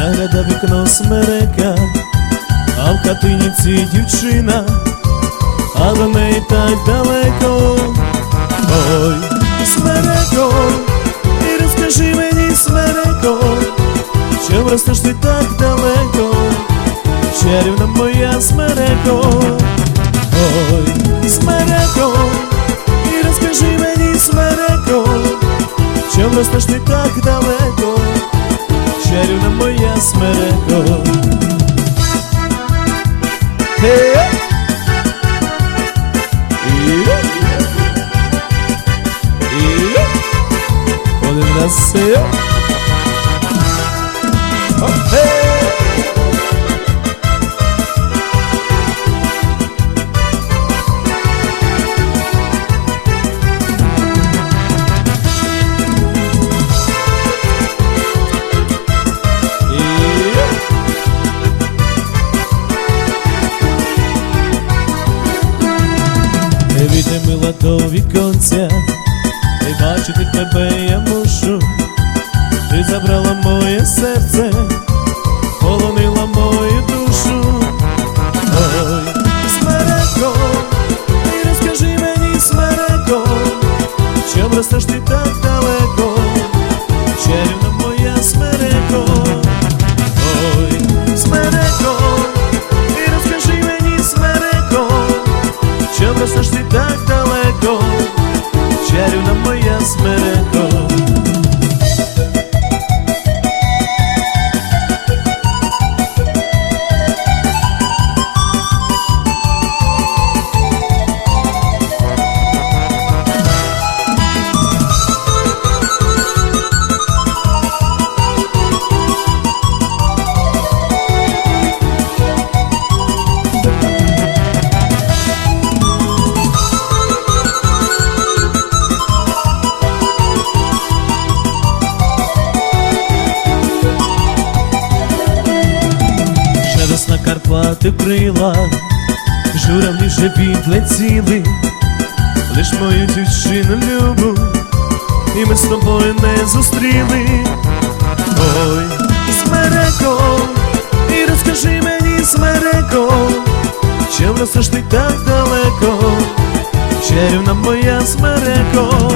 загляда вікно смерека, а в хатиніці дівчина, а до неї так далеко. Ой, смереко, і розкажи мені, смереко, чим ростеш ти так далеко, чарівна моя смереко. Ой, смереко, і розкажи мені, смереко, чим ростеш ти так далеко, miracle. Hey, yeah. Yeah. Oh, hey. До віконця, і бачити тебе я мушу. Ти забрала моє серце, полонила мою душу. Ой, смереко, і розкажи мені, смереко, чим ростеш ти так чим ростеш ти так далеко, чарівна моя смереко. Карпати крила, журавлі вже відлетіли, лиш мою дівчину любу, і ми з тобою не зустріли. Ой, смереко, і розкажи мені, смереко, чим ростеш ти так далеко, чарівна моя смереко.